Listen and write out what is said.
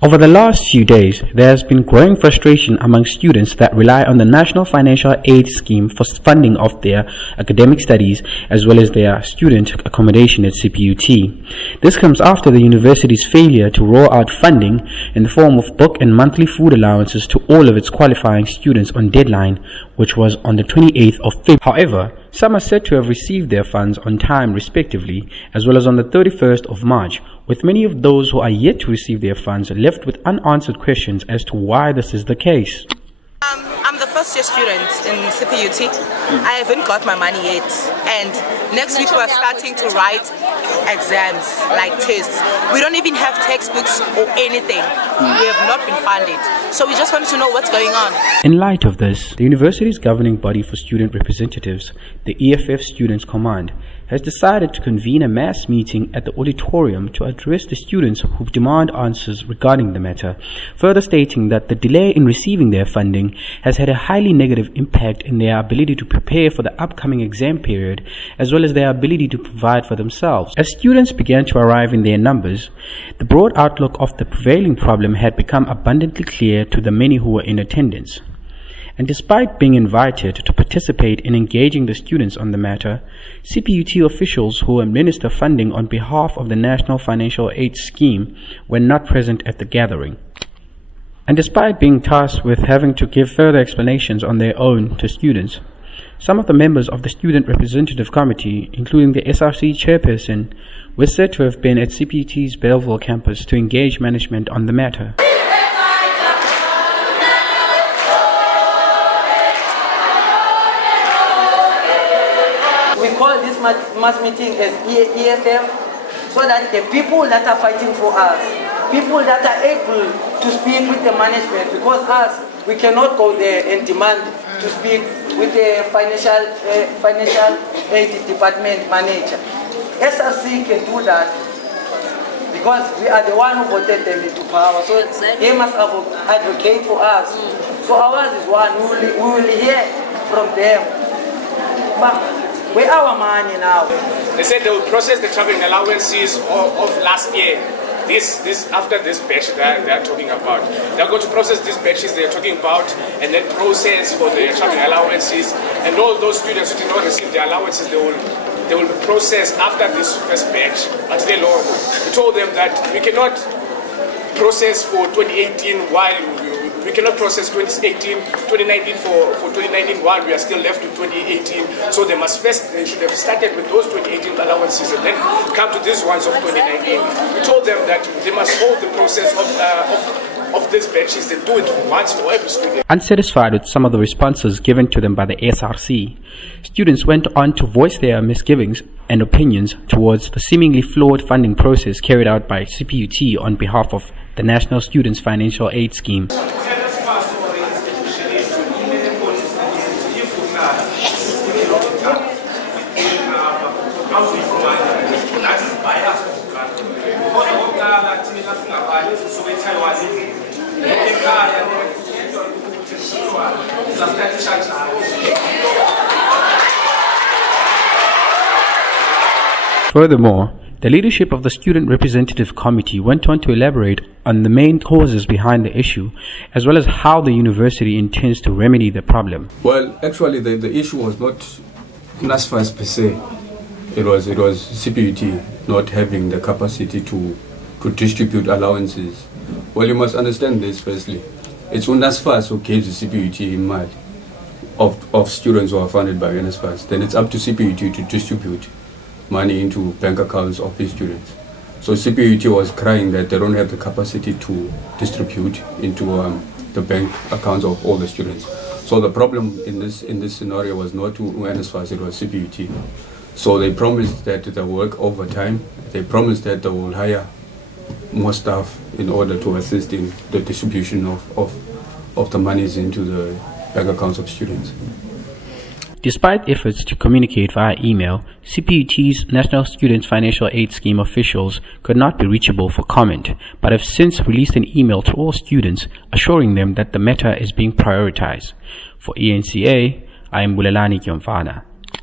Over the last few days, there has been growing frustration among students that rely on the National Financial Aid Scheme for funding of their academic studies as well as their student accommodation at CPUT. This comes after the university's failure to roll out funding in the form of book and monthly food allowances to all of its qualifying students on deadline, which was on the 28th of February. However, some are said to have received their funds on time respectively, as well as on the 31st of March, with many of those who are yet to receive their funds left with unanswered questions as to why this is the case. I'm the first year student in CPUT. I haven't got my money yet, and next week we're starting to write exams like tests. We don't even have textbooks or anything. We have not been funded, so we just wanted to know what's going on. In light of this, the university's governing body for student representatives, the EFF Students Command, has decided to convene a mass meeting at the auditorium to address the students who demand answers regarding the matter, further stating that the delay in receiving their funding has had a highly negative impact in their ability to prepare for the upcoming exam period, as well as their ability to provide for themselves. As students began to arrive in their numbers, the broad outlook of the prevailing problem had become abundantly clear to the many who were in attendance. And despite being invited to participate in engaging the students on the matter, CPUT officials who administer funding on behalf of the National Financial Aid Scheme were not present at the gathering. And despite being tasked with having to give further explanations on their own to students, some of the members of the Student Representative Committee, including the SRC chairperson, were said to have been at CPUT's Belleville campus to engage management on the matter. We call this mass meeting as EFF, so that the people that are fighting for us, people that are able to speak with the management, because us, we cannot go there and demand to speak with the financial aid department manager. SRC can do that because we are the one who voted them into power, so they must advocate for us. So ours is one, we will hear from them. But where our money now? They said they will process the traveling allowances of last year. This after this batch that they are talking about. They are going to process these batches they are talking about and then process for the traveling allowances, and all those students who did not receive their allowances, they will process after this first batch at the lower. We told them that we cannot process for 2018 while we cannot process 2019 for 2019 while we are still left with 2018. So they should have started with those 2018 allowances and then come to these ones of 2019. We told them that they must hold the process of these batches and do it once for every student. Unsatisfied with some of the responses given to them by the SRC, students went on to voice their misgivings and opinions towards the seemingly flawed funding process carried out by CPUT on behalf of the National Students Financial Aid Scheme. Furthermore, the leadership of the Student Representative Committee went on to elaborate on the main causes behind the issue, as well as how the university intends to remedy the problem. Well, actually, the issue was not NSFAS per se. It was CPUT not having the capacity to distribute allowances. Well, you must understand this firstly. It's NSFAS who gives the CPUT money of students who are funded by NSFAS. Then it's up to CPUT to distribute money into bank accounts of these students. So CPUT was crying that they don't have the capacity to distribute into the bank accounts of all the students. So the problem in this scenario was not to NSFAS, it was CPUT. So they promised that they will work overtime. They promised that they will hire more staff in order to assist in the distribution of the monies into the bank accounts of students. Despite efforts to communicate via email, CPUT's National Students Financial Aid Scheme officials could not be reachable for comment, but have since released an email to all students assuring them that the matter is being prioritized. For ENCA, I am Bulelani Kyomfana.